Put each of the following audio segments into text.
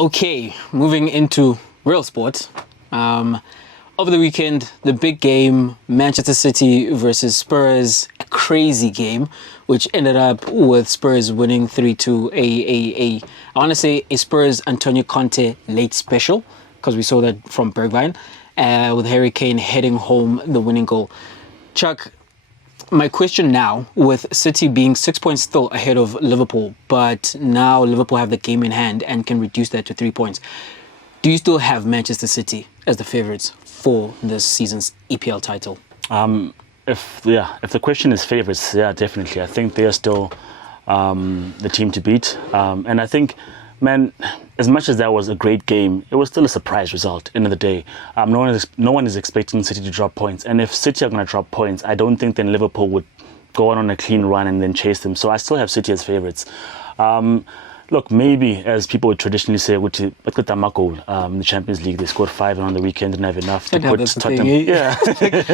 Okay, moving into real sport. Over the weekend, the big game, Manchester City versus Spurs, a crazy game, which ended up with Spurs winning 3-2. I want to say a Spurs Antonio Conte late special, because we saw that from Bergwijn, with Harry Kane heading home the winning goal. Chuck, my question now, with City being 6 points still ahead of Liverpool, but now Liverpool have the game in hand and can reduce that to 3 points. Do you still have Manchester City as the favourites for this season's EPL title? If the question is favourites, yeah, definitely. I think they are still the team to beat. And I think, man, as much as that was a great game, it was still a surprise result. End of the day, no one is expecting City to drop points. And if City are going to drop points, I don't think then Liverpool would go on a clean run and then chase them. So I still have City as favourites. Look, maybe, as people would traditionally say, which is in the Champions League, they scored 5 and on the weekend didn't have enough to put Tottenham. Yeah.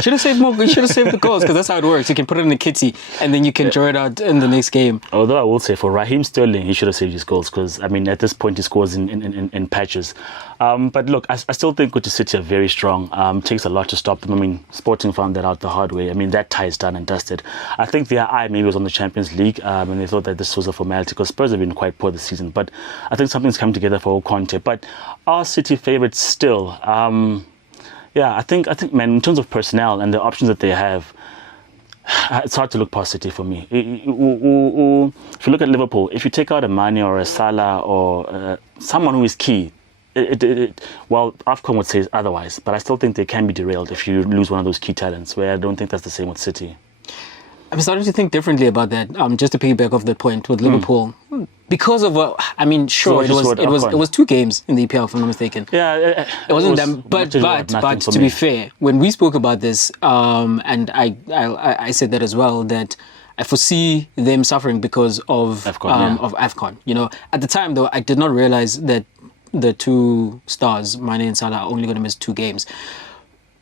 Should have saved more. You should have saved the goals, because that's how it works. You can put it in the kitty and then you can draw it out in the next game. Although I will say, for Raheem Sterling, he should have saved his goals, because, I mean, at this point he scores in patches. But look, I still think Manchester City are very strong. It takes a lot to stop them. I mean, Sporting found that out the hard way. I mean, that tie is done and dusted. I think their eye maybe was on the Champions League, and they thought that this was a formality, because Spurs have been quite poor this season. But I think something's come together for Conte. But are City favourites still? I think, man, in terms of personnel and the options that they have, it's hard to look past City for me. If you look at Liverpool, if you take out a Mane or a Salah or someone who is key, well, AFCON would say otherwise, but I still think they can be derailed if you lose one of those key talents, where I don't think that's the same with City. I'm starting to think differently about that. Just to piggyback off that point with Liverpool, because of it was 2 games in the EPL, if I'm not mistaken. Yeah, it wasn't them. But to be fair, when we spoke about this, and I said that as well, that I foresee them suffering because of AFCON. You know, at the time though, I did not realize that the 2 stars, Mane and Salah, are only going to miss 2 games.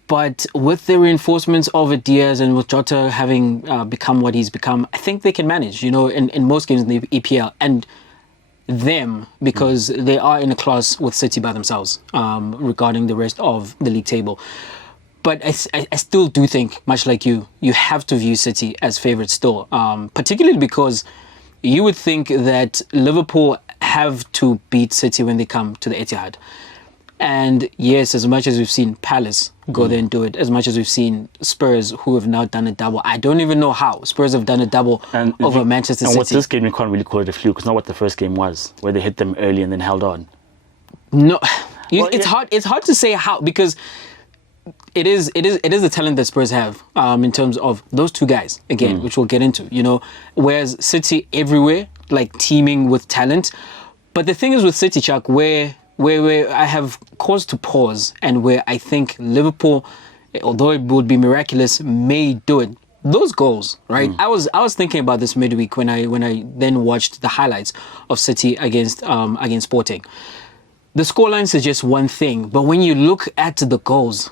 But with the reinforcements of Diaz and with Jota having become what he's become, I think they can manage, you know, in most games in the EPL. And them, because they are in a class with City by themselves regarding the rest of the league table. But I still do think, much like you have to view City as favourites still, particularly because you would think that Liverpool have to beat City when they come to the Etihad. And yes, as much as we've seen Palace go there and do it, as much as we've seen Spurs, who have now done a double, I don't even know how Spurs have done a double over Manchester City. And what's this game, you can't really call it a fluke. It's not what the first game was, where they hit them early and then held on. No, it's hard. It's hard to say how, because it is the talent that Spurs have in terms of those 2 guys again, which we'll get into. You know, whereas City everywhere, like teeming with talent. But the thing is with City, Chuck, where I have cause to pause, and where I think Liverpool, although it would be miraculous, may do it. Those goals, right? I was thinking about this midweek when I then watched the highlights of City against Sporting. The scoreline suggests one thing, but when you look at the goals,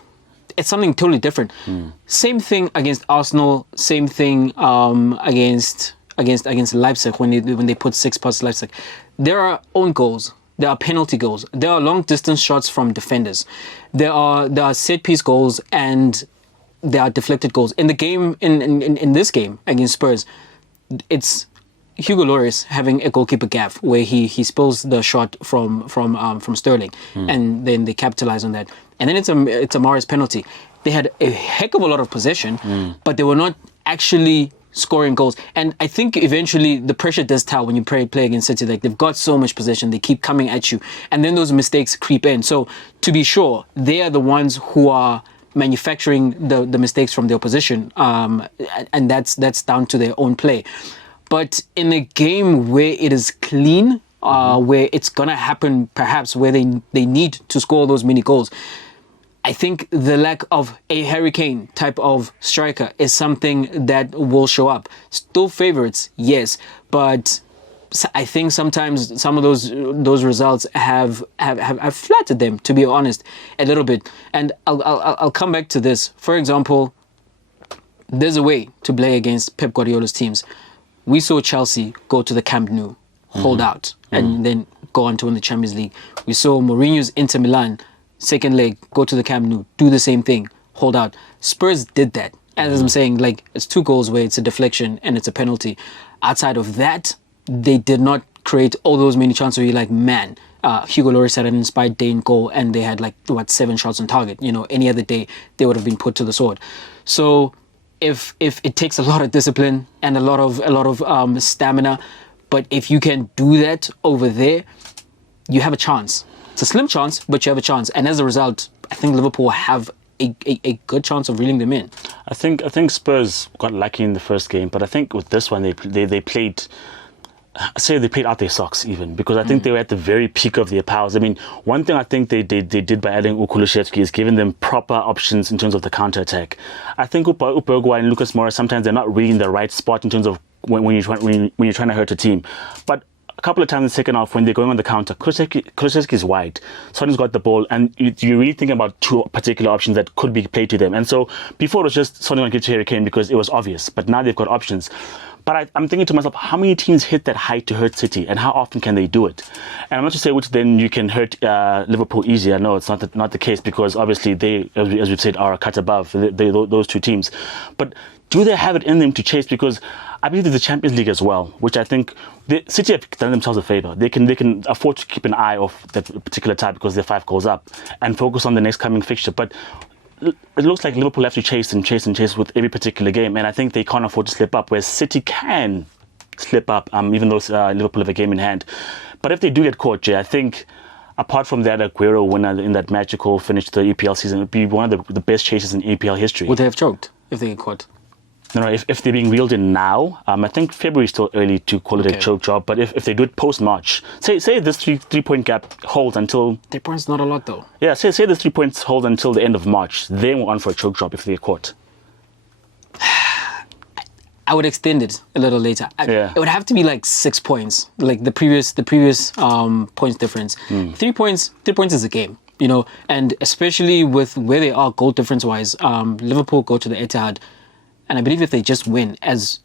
it's something totally different. Same thing against Arsenal. Same thing against Leipzig when they put 6 past Leipzig. There are own goals. There are penalty goals. There are long distance shots from defenders. There are set piece goals, and there are deflected goals. In the game, in this game against Spurs, it's Hugo Lloris having a goalkeeper gaffe where he spills the shot from Sterling, and then they capitalize on that. And then it's a Mahrez penalty. They had a heck of a lot of possession, but they were not actually scoring goals. And I think eventually the pressure does tell when you play against City. Like, they've got so much possession, they keep coming at you, and then those mistakes creep in. So to be sure, they are the ones who are manufacturing the mistakes from the opposition, and that's down to their own play. But in a game where it is clean, where it's gonna happen, perhaps where they need to score those many goals, I think the lack of a Harry Kane type of striker is something that will show up. Still favourites, yes, but I think sometimes some of those results have flattered them, to be honest, a little bit. And I'll come back to this. For example, there's a way to play against Pep Guardiola's teams. We saw Chelsea go to the Camp Nou, hold out, and then go on to win the Champions League. We saw Mourinho's Inter Milan, second leg, go to the Camp Nou, do the same thing, hold out. Spurs did that. As I'm saying, like, it's 2 goals where it's a deflection and it's a penalty. Outside of that, they did not create all those many chances where you're like, man, Hugo Lloris had an inspired day in goal and they had 7 shots on target. Any other day they would have been put to the sword. So if it takes a lot of discipline and a lot of stamina, but if you can do that over there, you have a chance. It's a slim chance, but you have a chance. And as a result, I think Liverpool have a good chance of reeling them in. I think Spurs got lucky in the first game, but I think with this one they played. I say they played out their socks even, because I think they were at the very peak of their powers. I mean, one thing I think they did by adding Kulusevski is giving them proper options in terms of the counter-attack. I think Ubergua and Lucas Moura, sometimes they're not really in the right spot in terms of when you're trying to hurt a team. But a couple of times in the second half, when they're going on the counter, Kulusevski is wide. Sonny's got the ball, and you're really thinking about 2 particular options that could be played to them. And so before it was just Sonny going to get to Harry Kane because it was obvious, but now they've got options. But I'm thinking to myself, how many teams hit that height to hurt City, and how often can they do it? And I'm not to say which then you can hurt Liverpool easier. No, it's not the case, because obviously they, as we've said, are a cut above those 2 teams. But do they have it in them to chase? Because I believe there's the Champions League as well, which I think City have done themselves a favour. They can afford to keep an eye off that particular tie because they're 5 goals up and focus on the next coming fixture. But it looks like Liverpool have to chase with every particular game, and I think they can't afford to slip up, whereas City can slip up, even though Liverpool have a game in hand. But if they do get caught, Jay, I think apart from that Aguero winner in that magical finish to the EPL season, it would be one of the best chases in EPL history. Would they have choked if they get caught? No, if they're being reeled in now, I think February is still early to call it a choke job. But if they do it post-March, say this three-point gap holds until... 3 points not a lot, though. Yeah, say the 3 points hold until the end of March. Then we're on for a choke job if they get caught. I would extend it a little later. It would have to be 6 points, like the previous points difference. 3 points is a game, and especially with where they are goal difference-wise, Liverpool go to the Etihad. And I believe if they just win, as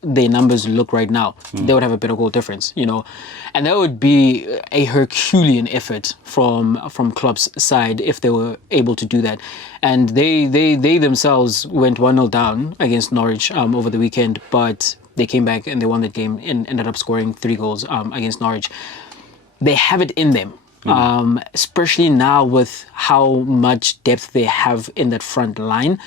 their numbers look right now, they would have a better goal difference, And that would be a Herculean effort from Klopp's side if they were able to do that. And they themselves went 1-0 down against Norwich over the weekend, but they came back and they won that game and ended up scoring 3 goals against Norwich. They have it in them. Especially now with how much depth they have in that front line.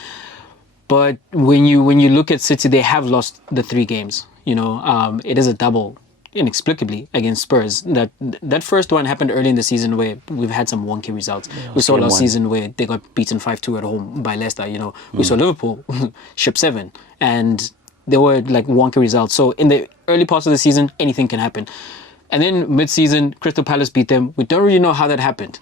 But when you look at City, they have lost the 3 games. It is a double inexplicably against Spurs. That first one happened early in the season where we've had some wonky results. We saw last season where they got beaten 5-2 at home by Leicester. We saw Liverpool ship 7, and there were wonky results. So in the early parts of the season, anything can happen. And then mid-season, Crystal Palace beat them. We don't really know how that happened.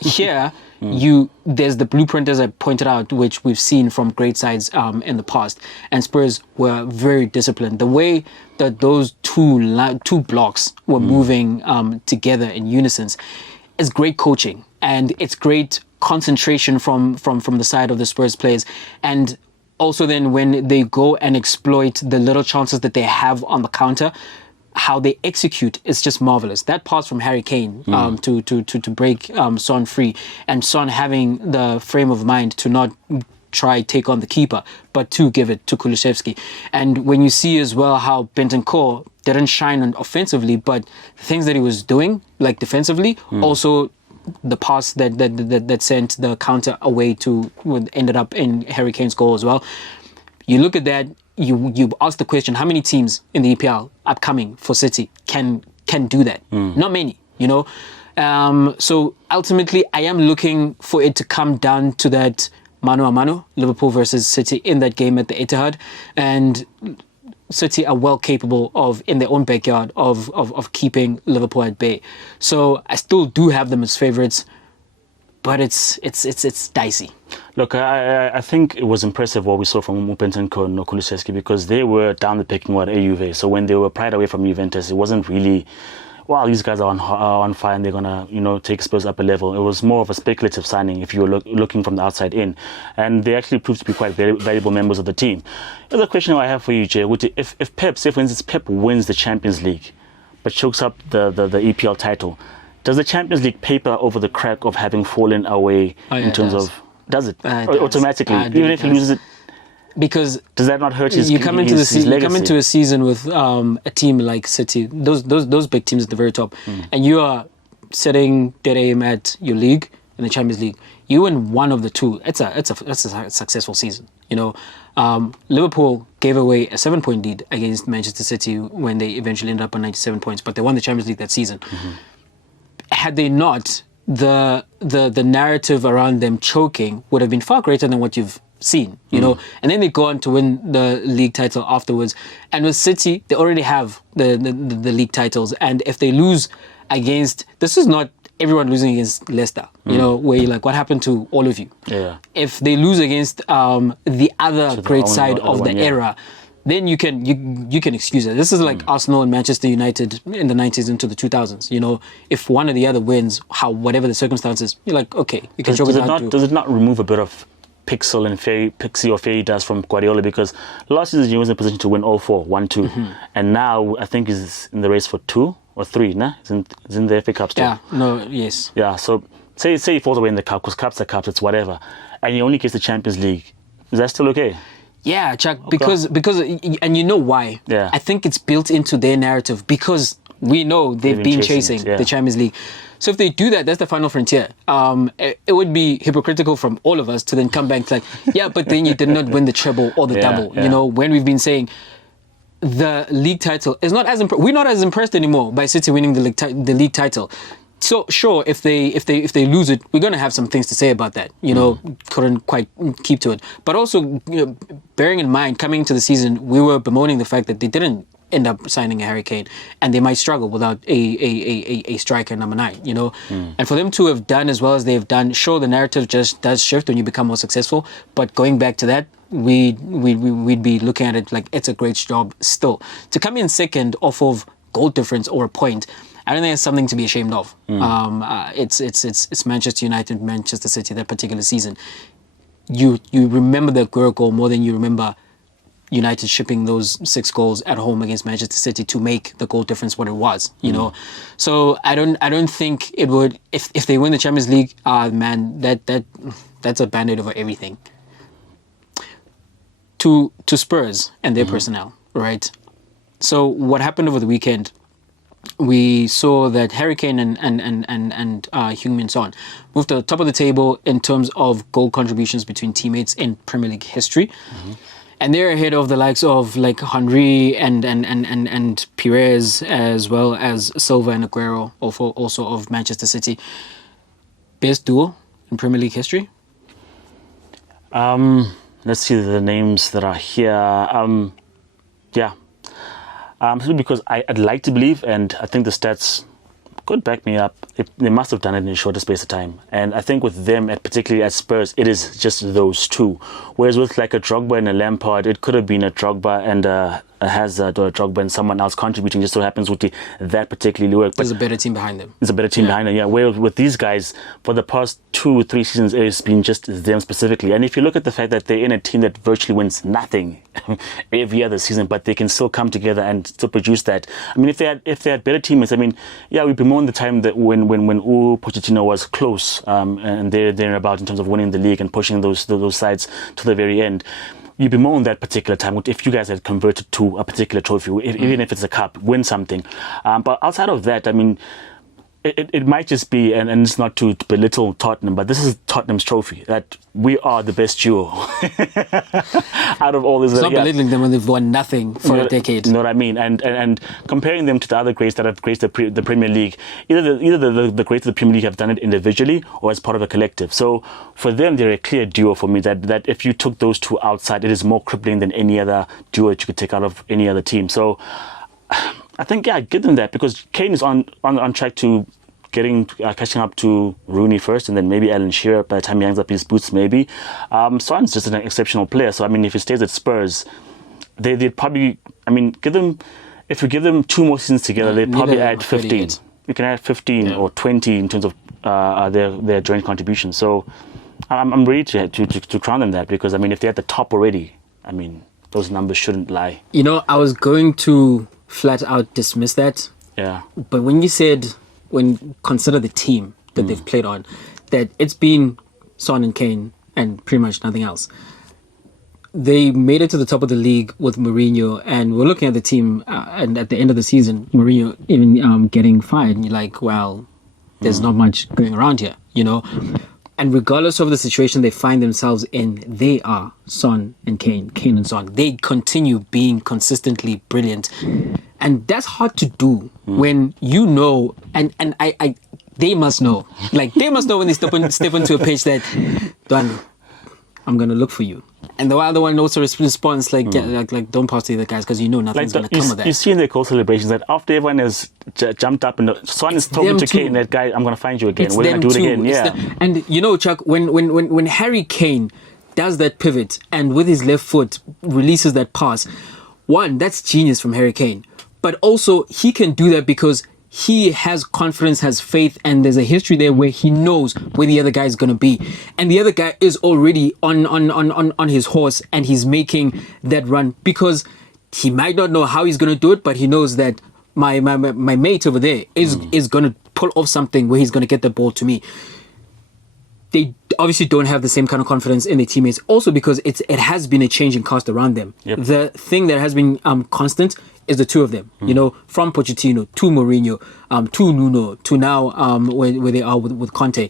Here, there's the blueprint, as I pointed out, which we've seen from great sides in the past. And Spurs were very disciplined. The way that those two blocks were moving together in unison is great coaching. And it's great concentration from the side of the Spurs players. And also then when they go and exploit the little chances that they have on the counter, how they execute is just marvelous. That pass from Harry Kane to break Son free, and Son having the frame of mind to not try take on the keeper, but to give it to Kulusevski. And when you see as well how Bentancur didn't shine offensively, but the things that he was doing, defensively, also the pass that sent the counter away to ended up in Harry Kane's goal as well. You look at that. You ask the question, how many teams in the EPL upcoming for City can do that? Not many, So ultimately, I am looking for it to come down to that mano a mano, Liverpool versus City in that game at the Etihad. And City are well capable of, in their own backyard, of keeping Liverpool at bay. So I still do have them as favourites, but it's dicey. Look, I think it was impressive what we saw from Bentancur and Kulusevski, because they were down the pecking order at Juve. So when they were pried away from Juventus, it wasn't really, wow, these guys are on fire and they're gonna take Spurs up a level. It was more of a speculative signing if you were looking from the outside in, and they actually proved to be quite very valuable members of the team. There's a question I have for you, Jay. If Pep, say for instance, Pep wins the Champions League, but chokes up the EPL title. Does the Champions League paper over the crack of having fallen away in terms of... Does it? Automatically? Even if he loses it? Because does that not hurt his you come into his you come into a season with a team like City, those big teams at the very top, and you are setting dead aim at your league and the Champions League. You win one of the two. It's a successful season. You know, Liverpool gave away a 7-point lead against Manchester City when they eventually ended up on 97 points, but they won the Champions League that season. Had they not, the narrative around them choking would have been far greater than what you've seen, you know, and then they go on to win the league title afterwards. And with City, they already have the league titles, and if they lose against, this is not everyone losing against Leicester, you know, where you're like, what happened to all of you? Yeah. If they lose against the other great side of the era, then you can excuse it. This is like Arsenal and Manchester United in the 90s into the 2000s. You know, if one or the other wins, whatever the circumstances, you're like, okay, you can choke it out. Does it not remove a bit of pixie or fairy dust from Guardiola? Because last season he was in a position to win all four, 1-2, and now I think he's in the race for 2 or 3. Nah, it's in the FA Cup still. Yeah, no, yes. Yeah, so say he falls away in the cup, because cups are cups, it's whatever, and he only gets the Champions League. Is that still okay? Yeah, Chuck, because and you know why? Yeah. I think it's built into their narrative because we know they've been chasing the Champions League. So if they do that, that's the final frontier. It would be hypocritical from all of us to then come back to like, yeah, but then you did not win the treble or the double. You know, when we've been saying the league title is not as we're not as impressed anymore by City winning the league title. So sure, if they lose it, we're going to have some things to say about that. You know, couldn't quite keep to it. But also, you know, bearing in mind, coming into the season, we were bemoaning the fact that they didn't end up signing a Harry Kane, and they might struggle without a striker number 9. You know, and for them to have done as well as they've done, sure, the narrative just does shift when you become more successful. But going back to that, we'd be looking at it like it's a great job still to come in second off of goal difference or a point. I don't think it's something to be ashamed of. It's Manchester United, Manchester City that particular season. You remember the Aguero goal more than you remember United shipping those 6 goals at home against Manchester City to make the goal difference what it was. You know, so I don't think it would if they win the Champions League. Man, that's a band-aid over everything. To Spurs and their personnel, right? So what happened over the weekend? We saw that Harry Kane and Heung-min Son moved to the top of the table in terms of goal contributions between teammates in Premier League history. And they're ahead of the likes of like Henry and Perez, as well as Silva and Aguero, also of Manchester City. Best duo in Premier League history? Let's see the names that are here. Simply because I'd like to believe, and I think the stats could back me up, they must have done it in a shorter space of time. And I think with them, particularly at Spurs, it is just those two. Whereas with like a Drogba and a Lampard, it could have been a Drogba and a Hazard or a Drogba and someone else contributing. Just so happens with that particularly work. There's a better team behind them. There's a better team behind them, yeah. Whereas with these guys, for the past 2 or 3 seasons, it has been just them specifically. And if you look at the fact that they're in a team that virtually wins nothing every other season, but they can still come together and still produce that. I mean, if they had better teammates, I mean, yeah, we bemoan the time that when Pochettino was close and they're about in terms of winning the league and pushing those sides to the very end. You bemoan that particular time if you guys had converted to a particular trophy, even if it's a cup, win something. But outside of that, I mean, it might just be, and it's not to belittle Tottenham, but this is Tottenham's trophy, that we are the best duo out of all this. It's not belittling them when they've won nothing for a decade. You know what I mean? And comparing them to the other greats that have graced the Premier League, either the greats of the Premier League have done it individually or as part of a collective. So for them, they're a clear duo for me, that if you took those two outside, it is more crippling than any other duo that you could take out of any other team. So I think, yeah, give them that, because Kane is on track to catching up to Rooney first, and then maybe Alan Shearer by the time he hangs up his boots, maybe. Son's just an exceptional player. So, I mean, if he stays at Spurs, they'd probably, I mean, if we give them 2 more seasons together, they'd probably add 15. You can add 15 or 20 in terms of their joint contribution. So I'm ready to crown them that, because, I mean, if they're at the top already, I mean, those numbers shouldn't lie. You know, I was going to flat out dismiss that Yeah. But when consider the team that they've played on, that it's been Son and Kane and pretty much nothing else. They made it to the top of the league with Mourinho, and we're looking at the team, and at the end of the season, Mourinho even getting fired, and you're like, well, there's not much going around here, you know? And regardless of the situation they find themselves in, they are Son and Kane and Son. They continue being consistently brilliant. And that's hard to do when you know, and they must know. Like, they must know when they step into a pitch that, Dwan, I'm going to look for you. And the other one also responds like don't pass to the other guys because you know nothing's going to come of that. You see in the goal celebrations that after everyone has jumped up and Son is talking to Kane, that guy, I'm going to find you again. We're going to do it again. Yeah. And you know, Chuck, when Harry Kane does that pivot and with his left foot releases that pass, one, that's genius from Harry Kane. But also he can do that because he has confidence, has faith, and there's a history there where he knows where the other guy is going to be. And the other guy is already on his horse and he's making that run because he might not know how he's going to do it, but he knows that my mate over there is going to pull off something where he's going to get the ball to me. They obviously don't have the same kind of confidence in their teammates, also because it has been a changing cast around them. Yep. The thing that has been constant is the two of them, you know, from Pochettino to Mourinho, to Nuno, to now where they are with Conte.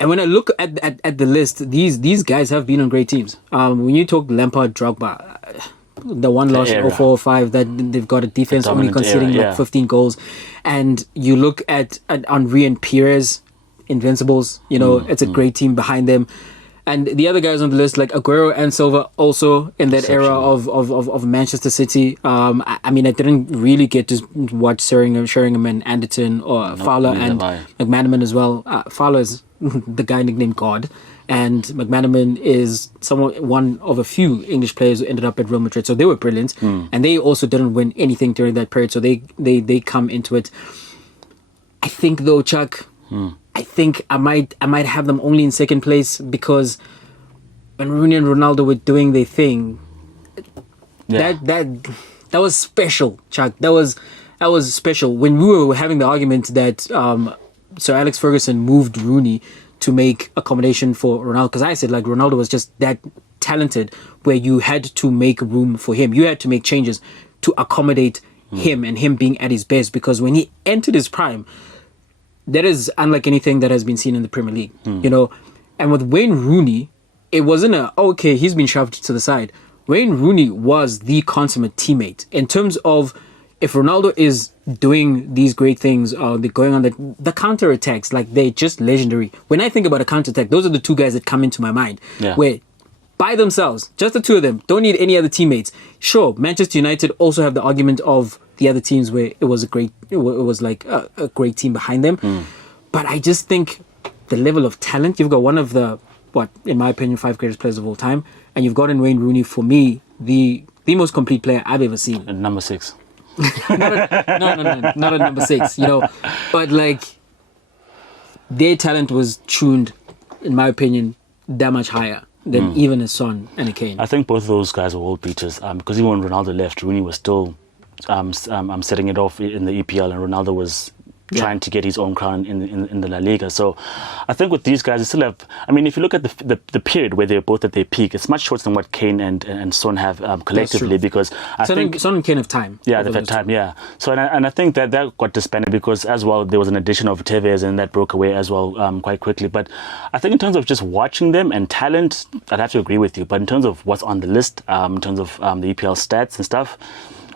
And when I look at the list, these guys have been on great teams. When you talk Lampard, Drogba, the one loss in 04-05 that they've got a defense only conceding like 15 goals, and you look at Henry and Pires, Invincibles, you know, it's a great team behind them. And the other guys on the list, like Aguero and Silva, also in that era of Manchester City. I mean, I didn't really get to watch Sheringham and Anderton or Fowler and McManaman as well. Fowler is the guy nicknamed God, and McManaman is one of a few English players who ended up at Real Madrid. So they were brilliant, and they also didn't win anything during that period. So they come into it. I think though, Chuck. I think I might have them only in second place because when Rooney and Ronaldo were doing their thing, that was special, Chuck. That was special. When we were having the argument that Sir Alex Ferguson moved Rooney to make accommodation for Ronaldo, because I said like Ronaldo was just that talented where you had to make room for him. You had to make changes to accommodate him and him being at his best, because when he entered his prime, that is unlike anything that has been seen in the Premier League, you know. And with Wayne Rooney, it wasn't he's been shoved to the side. Wayne Rooney was the consummate teammate in terms of if Ronaldo is doing these great things, they're going on the counter attacks, like they're just legendary. When I think about a counter attack, those are the two guys that come into my mind. Yeah. Where by themselves, just the two of them, don't need any other teammates. Sure, Manchester United also have the argument of the other teams where it was like a great team behind them. But I just think the level of talent, you've got one of the, in my opinion, 5 greatest players of all time, and you've got in Wayne Rooney, for me, the most complete player I've ever seen. And number 6. not a number 6, you know. But like, their talent was tuned, in my opinion, that much higher than even a Son and a Kane. I think both of those guys were world beaters, because even when Ronaldo left, Rooney was still setting it off in the EPL, and Ronaldo was trying to get his own crown in the La Liga. So I think with these guys, they still have, I mean, if you look at the period where they're both at their peak, it's much shorter than what Kane and Son have collectively, because I think Son and Kane have time. Yeah, they've had time, yeah. So and I think that got disbanded because as well there was an addition of Tevez, and that broke away as well quite quickly. But I think in terms of just watching them and talent, I'd have to agree with you. But in terms of what's on the list, in terms of the EPL stats and stuff,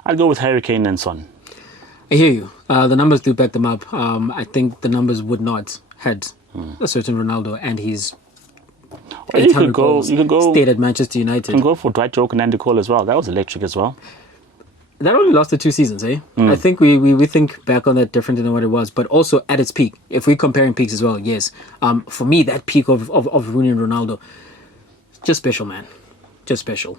I'd go with Harry Kane and Son. I hear you. The numbers do back them up. I think the numbers would not had a certain Ronaldo and his 800 goals stayed at Manchester United. You can go for Dwight Yorke and Andy Cole as well. That was electric as well. That only lasted 2 seasons, eh? I think we think back on that differently than what it was, but also at its peak. If we're comparing peaks as well, yes. For me, that peak of Rooney and Ronaldo, just special, man. Just special.